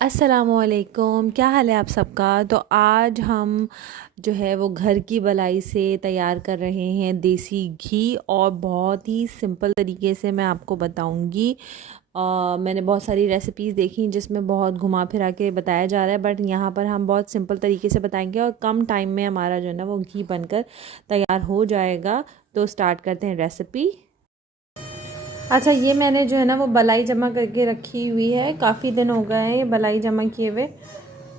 अस्सलामुअलैकुम, क्या हाल है आप सबका। तो आज हम जो है वो घर की बलाई से तैयार कर रहे हैं देसी घी, और बहुत ही सिंपल तरीके से मैं आपको बताऊंगी। मैंने बहुत सारी रेसिपीज़ देखी जिसमें बहुत घुमा फिरा के बताया जा रहा है, बट यहाँ पर हम बहुत सिंपल तरीके से बताएंगे और कम टाइम में हमारा जो है ना वो घी बनकर तैयार हो जाएगा। तो स्टार्ट करते हैं रेसिपी। अच्छा, ये मैंने जो है ना वो बलाई जमा करके रखी हुई है, काफ़ी दिन हो गए हैं ये बलाई जमा किए हुए।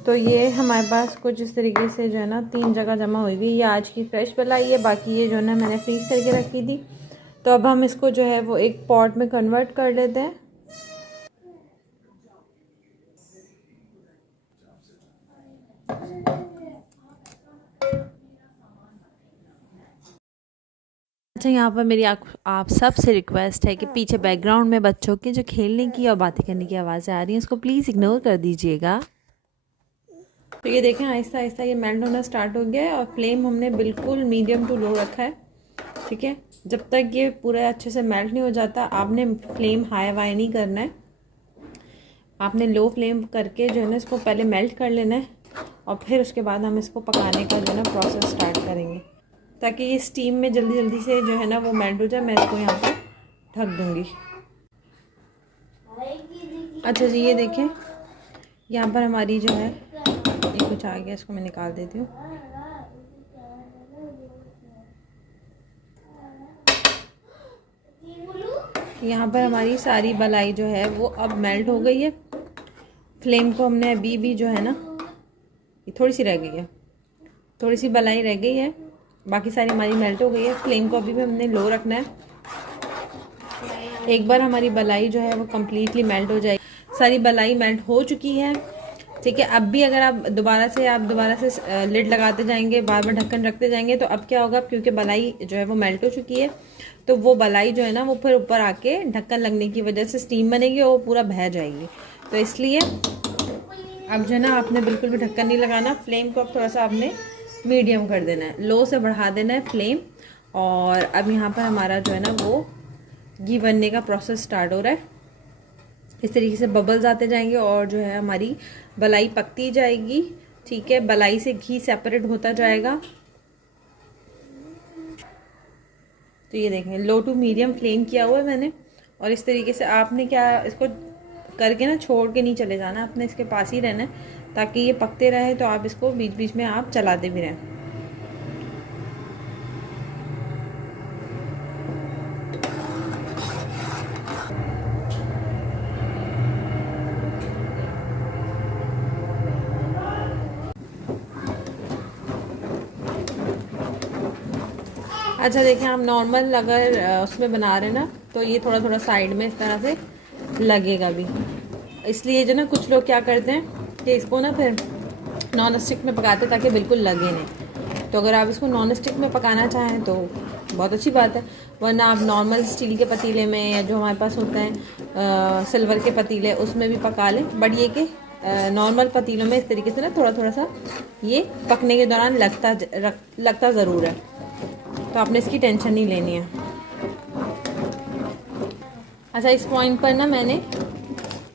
तो ये हमारे पास कुछ इस तरीके से जो है ना 3 जगह जमा हुई हुई। ये आज की फ्रेश बलाई है, बाकी ये जो है ना मैंने फ्रीज़ करके रखी थी। तो अब हम इसको जो है वो एक पॉट में कन्वर्ट कर लेते हैं। अच्छा, यहाँ पर मेरी आप सब से रिक्वेस्ट है कि पीछे बैकग्राउंड में बच्चों के जो खेलने की और बातें करने की आवाज़ें आ रही हैं, उसको प्लीज़ इग्नोर कर दीजिएगा। तो ये देखें, आहिस्ता आहिस्ता ये मेल्ट होना स्टार्ट हो गया है और फ्लेम हमने बिल्कुल मीडियम टू लो रखा है। ठीक है, जब तक ये पूरा अच्छे से मेल्ट नहीं हो जाता आपने फ्लेम हाई वाई नहीं करना है। आपने लो फ्लेम करके जो है ना इसको पहले मेल्ट कर लेना है, और फिर उसके बाद हम इसको पकाने का जो है ना प्रोसेस स्टार्ट करेंगे, ताकि ये स्टीम में जल्दी जल्दी से जो है ना वो मेल्ट हो जाए। मैं इसको यहाँ पर ढक दूँगी। अच्छा जी, ये देखें, यहाँ पर हमारी जो है ये कुछ आ गया, इसको मैं निकाल देती हूँ। यहाँ पर हमारी सारी बलाई जो है वो अब मेल्ट हो गई है। फ्लेम को हमने अभी भी जो है ना, ये थोड़ी सी रह गई है, थोड़ी सी बलाई रह गई है, बाकी सारी हमारी मेल्ट हो गई है। फ्लेम को अभी भी हमने लो रखना है। एक बार हमारी बलाई जो है वो कम्प्लीटली मेल्ट हो जाएगी। सारी बलाई मेल्ट हो चुकी है। ठीक है, अब भी अगर आप दोबारा से लिड लगाते जाएंगे, बार बार ढक्कन रखते जाएंगे, तो अब क्या होगा, क्योंकि बलाई जो है वो मेल्ट हो चुकी है, तो वो बलाई जो है ना वो फिर ऊपर आके ढक्कन लगने की वजह से स्टीम बनेगी और वो पूरा बह जाएगी। तो इसलिए अब जो है ना आपने बिल्कुल भी ढक्कन नहीं लगाना। फ्लेम को अब थोड़ा सा आपने मीडियम कर देना है, लो से बढ़ा देना है फ्लेम। और अब यहाँ पर हमारा जो है ना वो घी बनने का प्रोसेस स्टार्ट हो रहा है। इस तरीके से बबल्स आते जाएंगे और जो है हमारी बलाई पकती जाएगी। ठीक है, बलाई से घी सेपरेट होता जाएगा। तो ये देखें, लो टू मीडियम फ्लेम किया हुआ है मैंने। और इस तरीके से आपने क्या इसको करके ना छोड़ के नहीं चले जाना, आपने इसके पास ही रहना है ताकि ये पकते रहे। तो आप इसको बीच बीच में आप चलाते भी रहें। अच्छा देखें, आप नॉर्मल अगर उसमें बना रहे हैं ना, तो ये थोड़ा थोड़ा साइड में इस तरह से लगेगा भी। इसलिए जो ना कुछ लोग क्या करते हैं कि इसको ना फिर नॉन स्टिक में पकाते हैं ताकि बिल्कुल लगे नहीं। तो अगर आप इसको नॉन स्टिक में पकाना चाहें तो बहुत अच्छी बात है, वरना आप नॉर्मल स्टील के पतीले में या जो हमारे पास होते हैं सिल्वर के पतीले, उसमें भी पका लें। बट ये कि नॉर्मल पतीलों में इस तरीके से ना थोड़ा थोड़ा सा ये पकने के दौरान लगता ज़रूर है। तो आपने इसकी टेंशन नहीं लेनी है। अच्छा, इस पॉइंट पर ना मैंने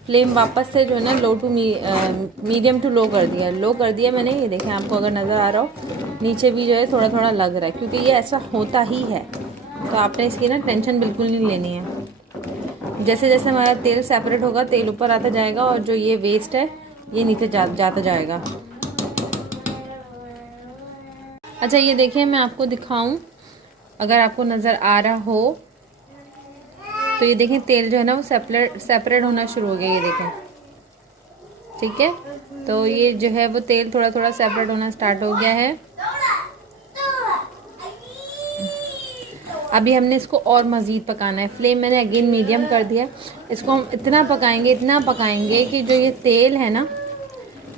फ्लेम वापस से जो है ना लो टू मीडियम टू लो कर दिया मैंने। ये देखें, आपको अगर नज़र आ रहा हो नीचे भी जो है थोड़ा थोड़ा लग रहा है, क्योंकि ये ऐसा होता ही है। तो आपने इसकी ना टेंशन बिल्कुल नहीं लेनी है। जैसे जैसे हमारा तेल सेपरेट होगा, तेल ऊपर आता जाएगा और जो ये वेस्ट है ये नीचे जाता जाएगा। अच्छा, ये देखिए, मैं आपको दिखाऊं, अगर आपको नज़र आ रहा हो तो ये देखें, तेल जो है ना वो सेपरेट होना शुरू हो गया। ये देखें, ठीक है, तो ये जो है वो तेल थोड़ा थोड़ा सेपरेट होना स्टार्ट हो गया है। अभी हमने इसको और मज़ीद पकाना है। फ्लेम मैंने अगेन मीडियम कर दिया। इसको हम इतना पकाएंगे कि जो ये तेल है ना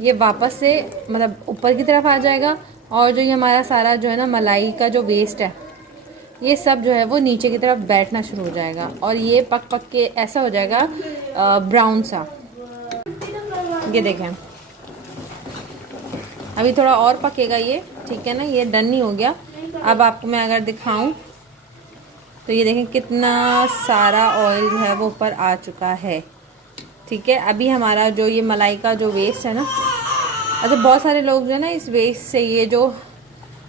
ये वापस से मतलब ऊपर की तरफ आ जाएगा, और जो ये हमारा सारा जो है ना मलाई का जो वेस्ट है ये सब जो है वो नीचे की तरफ बैठना शुरू हो जाएगा, और ये पक पक के ऐसा हो जाएगा ब्राउन सा। ये देखें, अभी थोड़ा और पकेगा ये। ठीक है ना, ये डन नहीं हो गया। अब आपको मैं अगर दिखाऊं तो ये देखें कितना सारा ऑयल जो है वो ऊपर आ चुका है। ठीक है। अभी हमारा जो ये मलाई का जो वेस्ट है ना, अच्छा बहुत सारे लोग जो है ना इस वेस्ट से, ये जो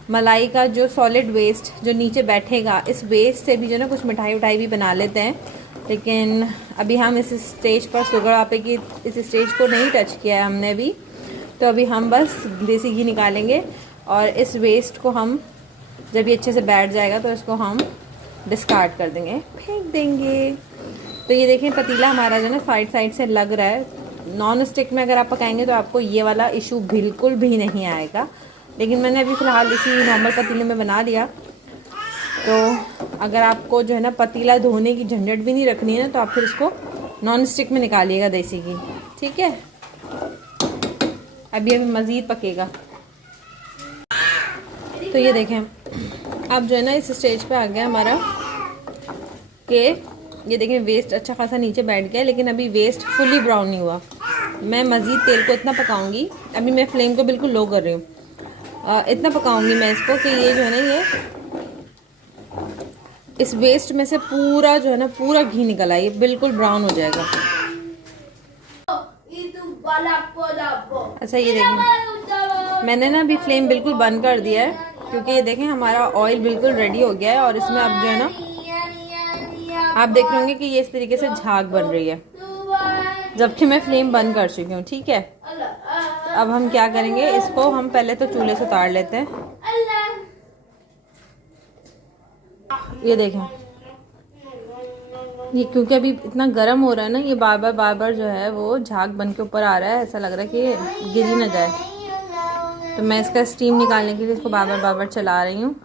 मलाई का जो सॉलिड वेस्ट जो नीचे बैठेगा, इस वेस्ट से भी जो है ना कुछ मिठाई उठाई भी बना लेते हैं। लेकिन अभी हम इस स्टेज पर, शुगर आपे की इस स्टेज को नहीं टच किया है हमने भी। तो अभी हम बस देसी घी निकालेंगे और इस वेस्ट को हम, जब ये अच्छे से बैठ जाएगा तो इसको हम डिस्कार्ड कर देंगे, फेंक देंगे। तो ये देखें पतीला हमारा जो है ना साइड से लग रहा है। नॉन स्टिक में अगर आप पकाएंगे तो आपको ये वाला इशू बिल्कुल भी नहीं आएगा। लेकिन मैंने अभी फ़िलहाल इसी नॉर्मल पतीले में बना लिया। तो अगर आपको जो है ना पतीला धोने की झंझट भी नहीं रखनी है ना, तो आप फिर इसको नॉन स्टिक में निकालिएगा देसी घी, ठीक है। अभी मज़ीद पकेगा। तो ये देखें अब जो है ना इस स्टेज पे आ गया हमारा कि ये देखें वेस्ट अच्छा खासा नीचे बैठ गया, लेकिन अभी वेस्ट फुली ब्राउन नहीं हुआ। मैं मज़ीद तेल को इतना पकाऊंगी, अभी मैं फ्लेम को बिल्कुल लो कर रही हूँ। इतना पकाऊंगी मैं इसको कि ये जो है ना, ये इस वेस्ट में से पूरा जो है ना पूरा घी निकल आए, ये बिल्कुल ब्राउन हो जाएगा। अच्छा ये देखें मैंने ना अभी फ्लेम बिल्कुल बंद कर दिया है, क्योंकि ये देखें हमारा ऑयल बिल्कुल रेडी हो गया है। और इसमें अब जो है ना आप देख रहे होंगे कि ये इस तरीके से झाग बन रही है, जबकि मैं फ्लेम बंद कर चुकी हूँ, ठीक है। अब हम क्या करेंगे, इसको हम पहले तो चूल्हे से उतार लेते हैं। ये देखें ये क्योंकि अभी इतना गर्म हो रहा है ना, ये बार बार जो है वो झाग बन के ऊपर आ रहा है। ऐसा लग रहा है कि गिर ही ना जाए। तो मैं इसका स्टीम निकालने के लिए इसको बार बार चला रही हूँ।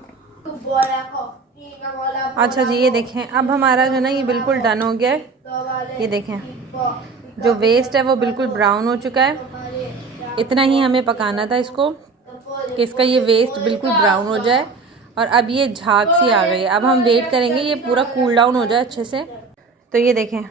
अच्छा जी ये देखें अब हमारा जो ना ये बिल्कुल डन हो गया है। ये देखें जो वेस्ट है वो बिल्कुल ब्राउन हो चुका है। इतना ही हमें पकाना था इसको कि इसका ये वेस्ट बिल्कुल ब्राउन हो जाए। और अब ये झाग सी आ गई है। अब हम वेट करेंगे ये पूरा कूल डाउन हो जाए अच्छे से। तो ये देखें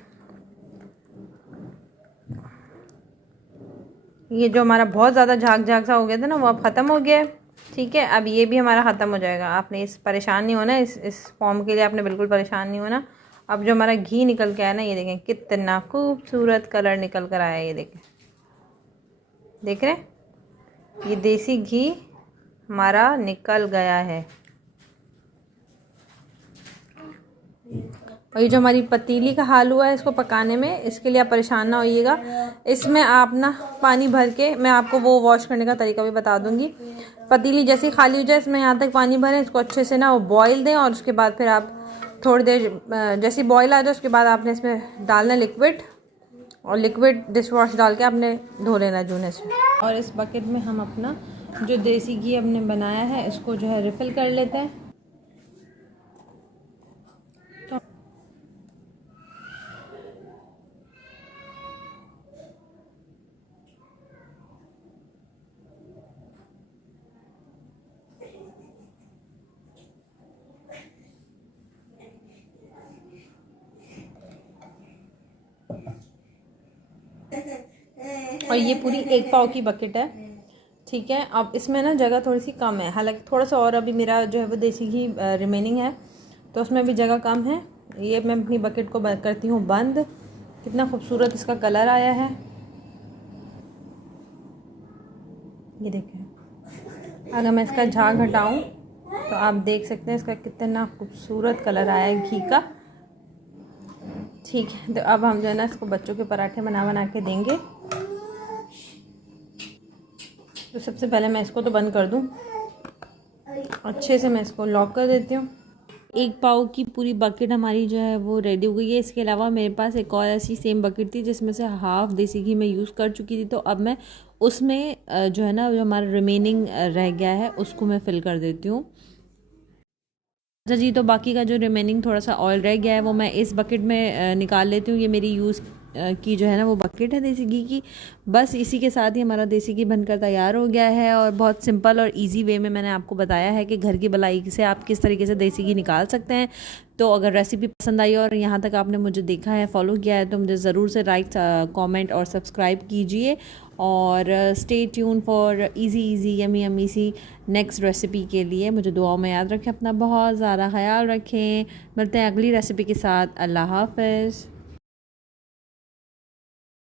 ये जो हमारा बहुत ज़्यादा झाग सा हो गया था ना, वो अब ख़त्म हो गया है, ठीक है। अब ये भी हमारा ख़त्म हो जाएगा। आपने इस परेशान नहीं होना, इस फॉर्म के लिए आपने बिल्कुल परेशान नहीं होना। अब जो हमारा घी निकल के आया ना, ये देखें कितना खूबसूरत कलर निकल कर आया है। ये देखें, देख रहे हैं, ये देसी घी हमारा निकल गया है। और ये जो हमारी पतीली का हाल हुआ है इसको पकाने में, इसके लिए आप परेशान ना होइएगा। इसमें आप ना पानी भर के, मैं आपको वो वॉश करने का तरीका भी बता दूंगी। पतीली जैसे खाली हो जाए इसमें यहाँ तक पानी भरें, इसको अच्छे से ना वो बॉईल दें। और उसके बाद फिर आप थोड़ी देर जैसे बॉईल आ जाए उसके बाद आपने इसमें डालना लिक्विड, और लिक्विड डिश वॉश डाल के आपने धो लेना जूने से। और इस बकेट में हम अपना जो देसी घी हमने बनाया है इसको जो है रिफ़िल कर लेते हैं। और ये पूरी 1 पाव की बकेट है, ठीक है। अब इसमें ना जगह थोड़ी सी कम है, हालांकि थोड़ा सा और अभी मेरा जो है वो देसी घी रिमेनिंग है, तो उसमें भी जगह कम है। ये मैं अपनी बकेट को करती हूँ बंद। कितना खूबसूरत इसका कलर आया है, ये देखें। अगर मैं इसका झाग हटाऊँ तो आप देख सकते हैं इसका कितना खूबसूरत कलर आया है घी का, ठीक है। तो अब हम जो है ना इसको बच्चों के पराठे बना के देंगे। तो सबसे पहले मैं इसको तो बंद कर दूं, अच्छे से मैं इसको लॉक कर देती हूँ। 1 पाव की पूरी बकेट हमारी जो है वो रेडी हो गई है। इसके अलावा मेरे पास एक और ऐसी सेम बकेट थी जिसमें से हाफ़ देसी घी मैं यूज़ कर चुकी थी। तो अब मैं उसमें जो है ना जो हमारा रिमेनिंग रह गया है उसको मैं फ़िल कर देती हूँ। अच्छा जी, तो बाकी का जो रिमेनिंग थोड़ा सा ऑयल रह गया है वो मैं इस बकेट में निकाल लेती हूँ। ये मेरी यूज़ की जो है ना वो बकेट है देसी घी की। बस इसी के साथ ही हमारा देसी घी बनकर तैयार हो गया है। और बहुत सिंपल और इजी वे में मैंने आपको बताया है कि घर की बलाई से आप किस तरीके से देसी घी निकाल सकते हैं। तो अगर रेसिपी पसंद आई और यहाँ तक आपने मुझे देखा है, फॉलो किया है, तो मुझे ज़रूर से लाइक, कमेंट और सब्सक्राइब कीजिए। और stay tune for easy yummy yummy see next recipe के लिए। मुझे दुआओं में याद रखें, अपना बहुत ज़्यादा ख्याल रखें। मिलते हैं अगली रेसिपी के साथ। अल्लाह हाफ़िज़।